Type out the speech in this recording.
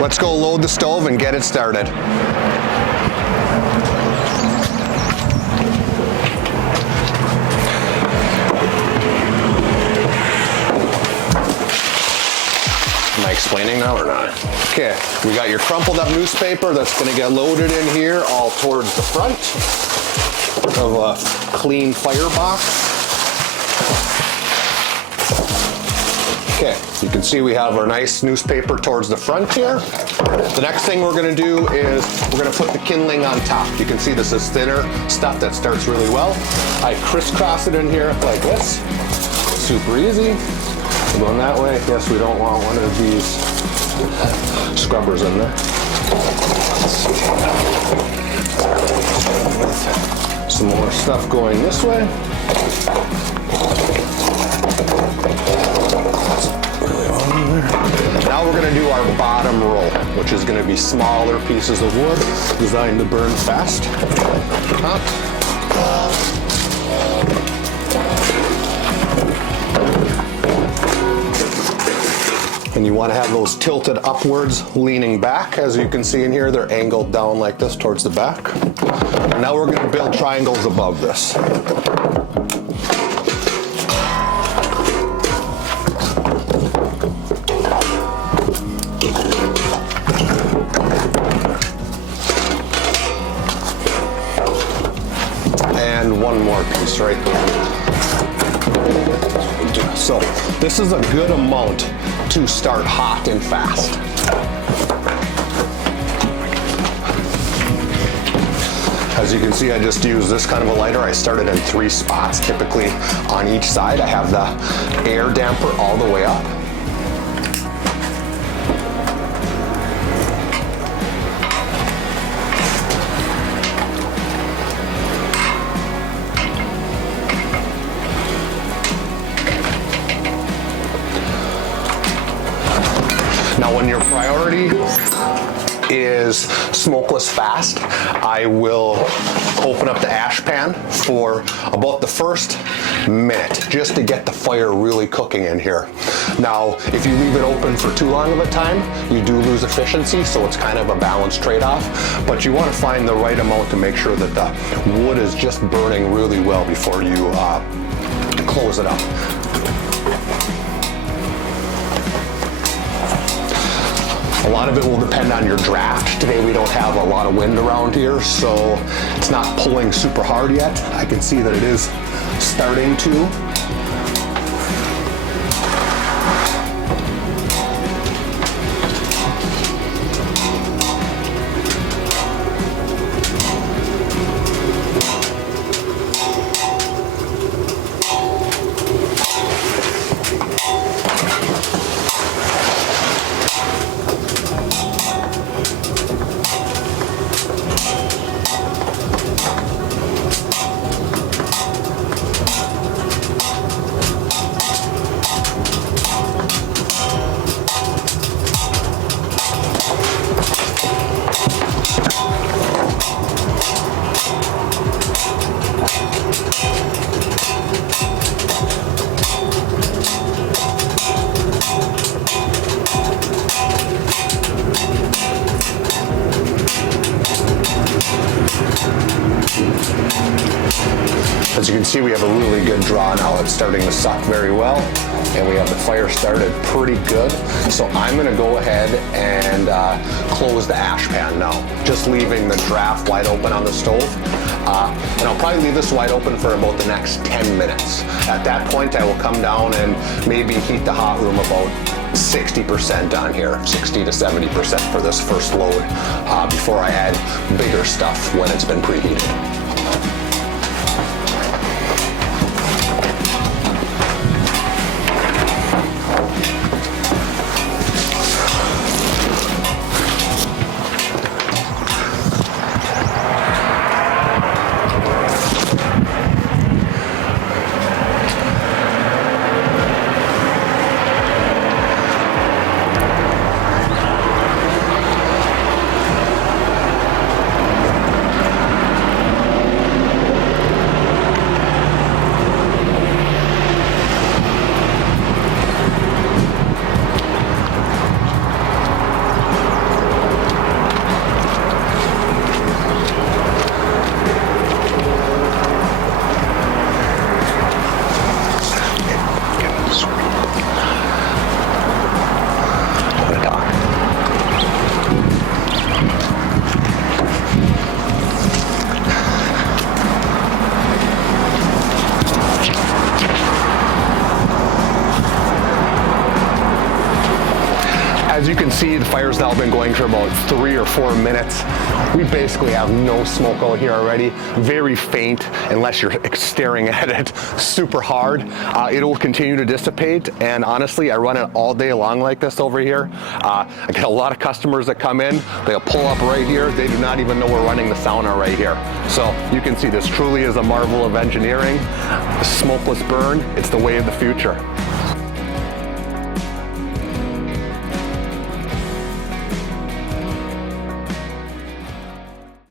let's go load the stove and get it started. Am I explaining now or not? Okay, we got your crumpled up newspaper that's gonna get loaded in here all towards the front of a clean firebox. Okay, you can see we have our nice newspaper towards the front here. The next thing we're gonna do is we're gonna put the kindling on top. You can see this is thinner stuff that starts really well. I crisscross it in here like this. Super easy. We're going that way. Yes, we don't want one of these scrubbers in there. Some more stuff going this way. Now we're going to do our bottom roll, which is going to be smaller pieces of wood designed to burn fast. And you want to have those tilted upwards, leaning back. As you can see in here, they're angled down like this towards the back. And now we're going to build triangles above this. And one more piece right there. So this is a good amount to start hot and fast. As you can see, I just used this kind of a lighter. I started in 3 spots, typically on each side. I have the air damper all the way up. Now, when your priority is smokeless fast, I will open up the ash pan for about the first minute just to get the fire really cooking in here. Now, if you leave it open for too long of a time, you do lose efficiency, so it's kind of a balanced trade-off, but you want to find the right amount to make sure that the wood is just burning really well before you close it up. A lot of it will depend on your draft. Today we don't have a lot of wind around here, so it's not pulling super hard yet. I can see that it is starting to. As you can see, we have a really good draw now. It's starting to suck very well, and we have the fire started pretty good. So I'm gonna go ahead and close the ash pan now, just leaving the draft wide open on the stove. And I'll probably leave this wide open for about the next 10 minutes. At that point, I will come down and maybe heat the hot room about 60% on here, 60 to 70% for this first load, before I add bigger stuff when it's been preheated. As you can see, the fire's now been going for about 3 or 4 minutes. We basically have no smoke out here already. Very faint, unless you're staring at it super hard. It'll continue to dissipate, and honestly, I run it all day long like this over here. I get a lot of customers that come in, they'll pull up right here, they do not even know we're running the sauna right here. So you can see this truly is a marvel of engineering. Smokeless burn, it's the way of the future.